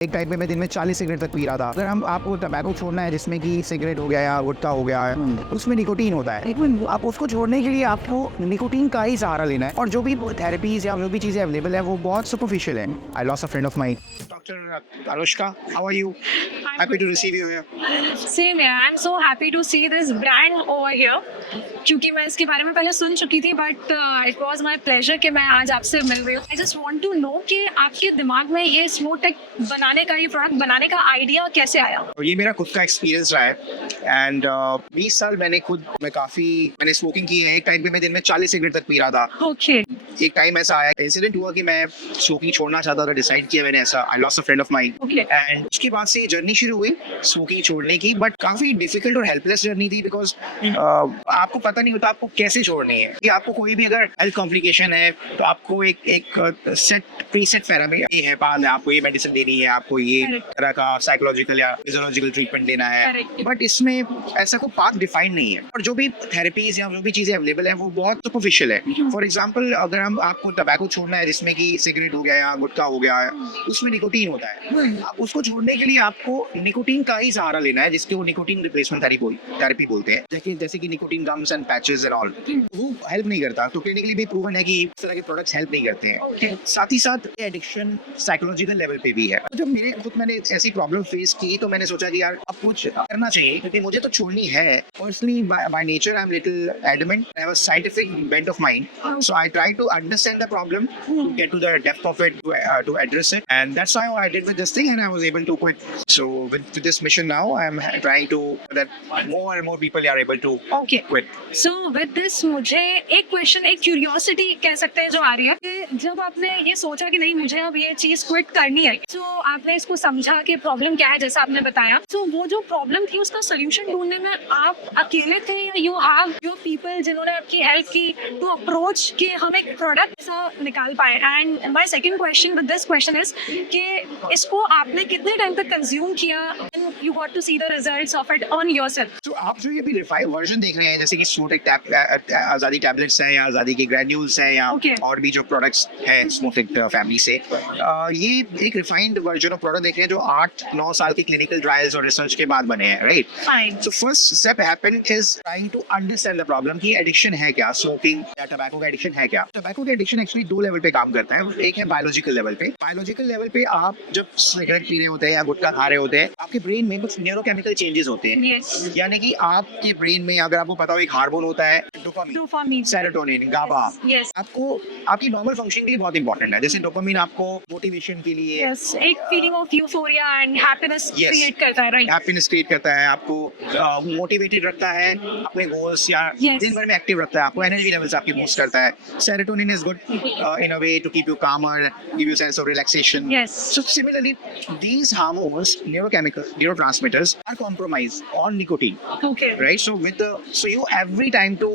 एक टाइम पे मैं दिन में 40 सिगरेट तक पी रहा था। अगर हम आपको टबैको छोड़ना है जिसमें कि सिगरेट हो गया या गुटखा हो गया है, उसमें निकोटीन होता है, लेकिन आप उसको छोड़ने के लिए आपको निकोटीन का ही सहारा लेना है। और जो भी थेरेपीज या जो भी चीज़ें अवेलेबल है वो बहुत सुपरफिशियल है। I lost a friend of mine. Doctor Anushka, how are you? Happy to receive you here. Same यार, I am so happy to see this brand over here, क्योंकि मैं इसके बारे में पहले सुन चुकी थी, but it was my pleasure कि मैं आज आपसे मिल रही हूँ। I just want to know कि आपके दिमाग में ये स्मोटेक बनाने का, ये प्रोडक्ट बनाने का आइडिया कैसे आया? और ये मेरा खुद का एक्सपीरियंस रहा है एंड 20 साल मैंने स्मोकिंग की है। एक टाइम पे मैं दिन में 40 सिगरेट तक पी रहा था। ओके। एक टाइम ऐसा आया, इंसिडेंट हुआ कि मैं स्मोकिंग छोड़ना चाहता था, डिसाइड किया मैंने ऐसा। आई lost a friend of mine Okay. And उसके बाद से जर्नी शुरू हुई स्मोकिंग छोड़ने की, बट काफी डिफिकल्ट और हेल्पलेस जर्नी थी बिकॉज आपको पता नहीं होता आपको कैसे छोड़नी है। कि आपको कोई भी अगर हेल्थ कॉम्प्लिकेशन है तो आपको एक सेट प्रीसेट पैरामीटर है, पास है, आपको ये मेडिसिन देनी है, आपको ये Correct. तरह का साइकोलॉजिकल या फिजियोलॉजिकल ट्रीटमेंट देना है। Correct. बट इसमें ऐसा कोई पाथ डिफाइंड नहीं है और जो भी थेरेपीज या जो भी चीजें अवेलेबल है वो बहुत सुपरफिशियल है। फॉर एग्जांपल, अगर हम आपको टबैको छोड़ना है जिसमें कि सिगरेट हो गया या गुटखा हो गया है, उसमें निकोटीन होता है। आप उसको छोड़ने के लिए आपको निकोटीन का ही सहारा लेना है, जिसके वो निकोटीन रिप्लेसमेंट थेरेपी बोलते हैं, जैसे कि nicotine gums and patches and all. वो हेल्प नहीं करता, तो क्लिनिकली भी प्रूवन है कि इस तरह के प्रोडक्ट्स हेल्प नहीं करते हैं। साथ ही साथ एडिक्शन साइकोलॉजिकल लेवल पे भी है। तो जब मैंने ऐसी प्रॉब्लम फेस की तो मैंने सोचा कि यार अब कुछ करना चाहिए, क्योंकि मुझे तो छोड़नी है। Personally by nature I am little adamant, I have a scientific bent of mind, so I try to understand the problem, to get to the depth of it, to address it, and that's how I did with this thing, and I was able to quit. So with this mission now, I'm trying to that more and more people are able to okay. quit. So with this मुझे एक question, एक curiosity कह सकते हैं जो आ रही है कि जब आपने ये सोचा कि नहीं मुझे अब ये चीज़ क्विट करनी है, तो आपने इसको समझा कि प्रॉब्लम क्या है, जैसा आपने बताया। तो वो जो प्रॉब्लम थी उसका सोल्यूशन ढूंढने में आप अकेले थे या यू हैव योर पीपल जिन्होंने आपकी हेल्प की टू अप्रोच कि हम एक प्रोडक्ट ऐसा निकाल पाए? And my second question with this question is कि इसको आपने कितने टाइम तक कंज्यूम किया and you got to see the results of it on yourself? तो आप जो ये भी रिफाइंड वर्जन देख रहे हैं, जैसे कि स्मोटेक आजादी टैबलेट्स हैं या आजादी के ग्रैन्यूल्स हैं या Okay. और भी जो प्रोडक्ट्स हैं स्मोटेक फैमिली से, ये एक रिफाइंड वर्जन ऑफ प्रोडक्ट देख रहे हैं जो 8-9 साल के क्लिनिकल ट्रायल्स और रिसर्च के बाद बने हैं, right? Fine. So first step happened is trying to understand the problem कि एडिक्शन है क्या, स्मोकिंग या टबैको का एडिक्शन है क्या। टबैको का एडिक्शन एक्चुअली 2 लेवल पे काम करता है। एक है बायोलॉजिकल लेवल पे। बायोलॉजिकल लेवल पे आप जब सिगरेट पी रहे होते हैं या गुटखा खा रहे होते हैं, आपके ब्रेन में कुछ न्यूरोकेमिकल चेंजेस होते हैं। यस। यानी कि आपके ब्रेन में, अगर आपको पता हो, एक हार्मोन होता है डोपामिन, डोपामिन। सेरोटोनिन, गाबा। यस। आपको आपकी नॉर्मल फंक्शनिंग के लिए बहुत इंपॉर्टेंट है। जैसे डोपामिन आपको मोटिवेशन के लिए, यस, एक feeling of euphoria and happiness Yes. Create करता है, राइट? हैप्पीनेस क्रिएट करता है, आपको मोटिवेटेड रखता है अपने गोल्स या Yes. दिन भर में एक्टिव रखता है, आपको एनर्जी लेवल्स आपकी बूस्ट करता है। Serotonin is good in a way to keep you calmer, give you sense of relaxation. Yes. So similarly, these hormones, neurotransmitters are compromised on nicotine, Okay. right? So you every time to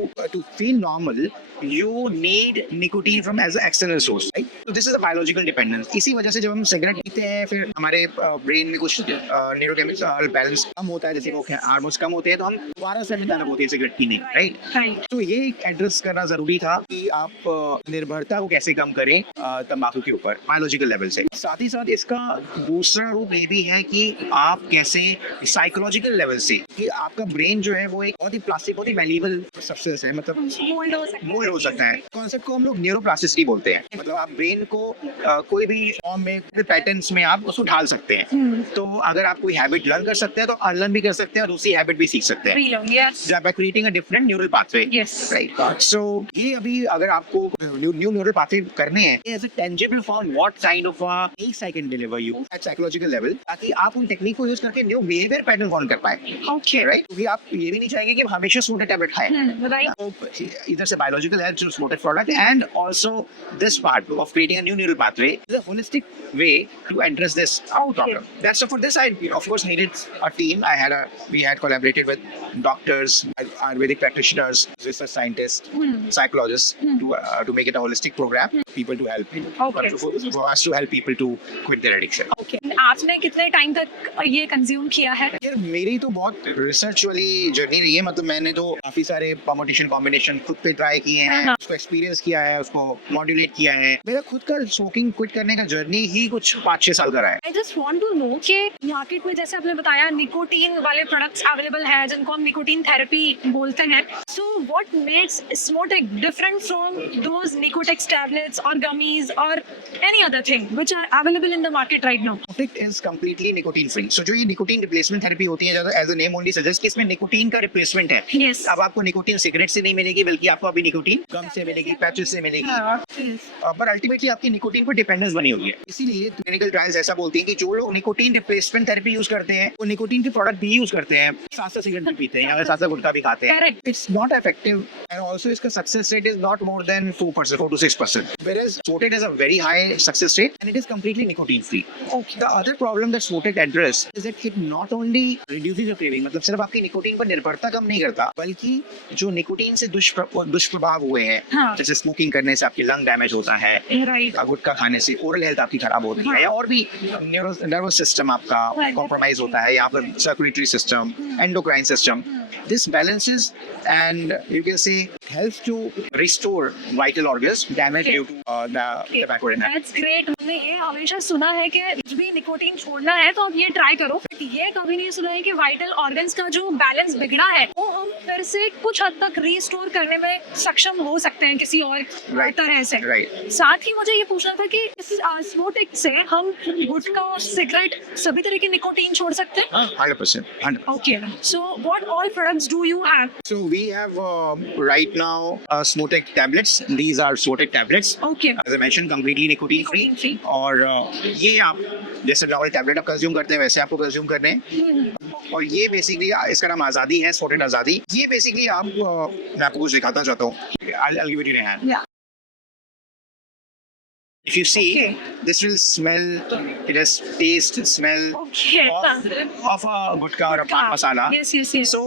feel normal, you need nicotine from as an external source, right? So this is a biological dependence. इसी वजह से जब हम cigarette पीते हैं, फिर हमारे brain में कुछ न्यूरोकेमिकल बैलेंस कम होता है, जैसे वो हार्मोन्स कम होते हैं, तो हम दोबारा से हमें तलब होती है सिगरेट पीने, राइट? Right. तो ये एड्रेस करना जरूरी था कि आप निर्भरता को कैसे कम करें तंबाकू के ऊपर बायोलॉजिकल लेवल से। साथ ही साथ इसका दूसरा रूप ये भी है कि आप कैसे साइकोलॉजिकल लेवल से, कि आपका ब्रेन जो है वो एक बहुत ही प्लास्टिक, बहुत ही मैल्येबल सब्सटेंस है, मतलब Mold हो सकता है। मोल्ड हो सकता है। कॉन्सेप्ट को हम लोग न्यूरोप्लास्टिसिटी बोलते हैं। मतलब आप ब्रेन को कोई भी फॉर्म में, पैटर्न्स में आप उसको ढाल सकते हैं। तो अगर आप कोई हैबिट लर्न कर सकते हैं तो अनलर्न भी कर सकते हैं और दूसरी हैबिट भी सीख सकते हैं, Reload, yes. By creating a different neural pathway, Yes. Right? So ये अभी अगर आपको न्यू न्यूरल पाथवे करने हैं as a tangible form, what kind of things I can deliver you at psychological level, ताकि आप उन टेक्निक को यूज करके न्यू बिहेवियर पैटर्न फॉर्म कर पाए, Okay. राइट? क्योंकि आप ये भी नहीं चाहेंगे कि आप हमेशा स्मोटेक टैबलेट खाएं। Right. So, either say biological help to smoted product, and also this part of creating a new neural pathway is a holistic way to address this problem. That's so for this I of course needed a team. We had collaborated with doctors, Ayurvedic practitioners, research scientists, psychologists to make it a holistic program. people to help. Okay. For us to help people to quit their addiction. Okay आपने कितने time तक ये consume किया है? यार मेरी तो बहुत रिसर्च वाली जर्नी रही है, मतलब मैंने तो काफी सारे परमुटेशन कॉम्बिनेशन खुद पे ट्राई किए हैं, हाँ। उसको एक्सपीरियंस किया है, उसको मॉड्यूलेट किया है। मेरा खुद का स्मोकिंग क्विट करने का जर्नी ही कुछ 5-6 साल का रहा है। I just want to know कि मार्केट में जैसे आपने बताया निकोटीन वाले प्रोडक्ट्स अवेलेबल हैं जिनको हम निकोटीन थेरेपी बोलते हैं। So what makes Smotec different from those Nicotex tablets or gummies or any other thing which are available in the market right now? Smotec is completely nicotine free. So जो ये nicotine replacement therapy होती है, as a name only suggest कि इसमें nicotine का replacement है। Yes. अब आपको निकोटीन सिगरेट से नहीं मिलेगी, बल्कि आपको अभी निकोटीन गम से मिलेगी, पैचेस से मिलेगी। हाँ, yes. पर अल्टीमेटली आपकी निकोटीन पर डिपेंडेंस बनी हुई है। इसीलिए क्लिनिकल ट्रायल्स ऐसा बोलती हैं कि जो लोग निकोटीन रिप्लेसमेंट थेरेपी यूज करते हैं वो निकोटीन के प्रोडक्ट भी यूज करते हैं, साथ साथ सिगरेट भी पीते हैं या साथ साथ गुटखा भी खाते हैं। Correct. It's not effective and also इसका success rate is not more than 4%, 4 to 6%, whereas Smotec has a very high success rate and it is completely nicotine free. Okay. The other problem that Smotec address is that it not only reduces your craving, मतलब सिर्फ आपकी nicotine पर निर्भरता कम नहीं करता, बल्कि जो nicotine से दुष्प्रभाव हुए हैं, हाँ. जैसे स्मोकिंग करने से आपकी लंग डैमेज होता है, Right. गुटखा खाने से ओरल हेल्थ आपकी खराब होती है, या और भी नर्वस सिस्टम आपका Right. कॉम्प्रोमाइज होता है, या फिर circulatory system, endocrine system, this balances and you can say helps to restore vital organs damaged Okay. due to the tobacco in That's great. हमने ये हमेशा सुना है कि कुछ भी निकोटीन छोड़ना है तो आप ये ट्राई करो, बट ये कभी नहीं सुना है कि वाइटल ऑर्गन्स का जो बैलेंस बिगड़ा है वो हम फिर से कुछ हद तक रीस्टोर करने में सक्षम हो सकते हैं किसी और Right. तरह से। right. साथ ही मुझे ये पूछना था कि इस Smotec से हम गुटखा और सिगरेट सभी तरह की निकोटीन छोड़ सकते हैं? 100%. 100%. Okay. So what all products do you have? So we have right now Smotec tablets. These are Smotec tablets. Okay. As I mentioned, completely nicotine free. Nicotine free. और ये आप जैसे नॉर्मल टैबलेट आप consume करते हैं वैसे आपको consume करने हैं। और ये बेसिकली इसका नाम आज़ादी है, Smotec आज़ादी। ये बेसिकली आप मैं आपको कुछ दिखाना चाहता हूँ। I'll give it in your hand. Yeah. If you see, Okay. this will smell, it has taste, smell Okay. of a गुटखा और a पान मसाला। Yes, yes, yes. So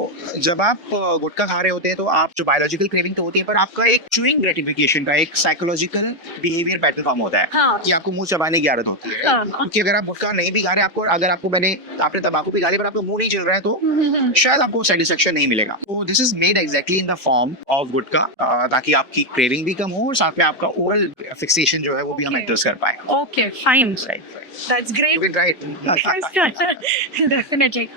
जब आप गुटखा खा रहे होते हैं तो आप जो बायोलॉजिकल क्रेविंग तो होती है, पर आपका एक चूइंग ग्रेटिफिकेशन का एक साइकोलॉजिकल बिहेवियर पैटर्न फॉर्म होता है हाँ. कि आपको मुंह चबाने की आदत होती है। हाँ. क्योंकि अगर आप गुटखा नहीं भी खा रहे, आपको अगर आपको आपने तंबाकू भी खा लिया पर आपको मुंह नहीं चल रहा है, तो शायद आपको सेटिस्फेक्शन नहीं मिलेगा। तो this is made exactly in the form of gutkha, ताकि आपकी क्रेविंग भी कम हो और साथ में आपका ओरल फिक्सेशन जो है वो भी हम Okay. एडजस्ट कर पाए। Okay, fine. Right. That's great. You can try it. Definitely.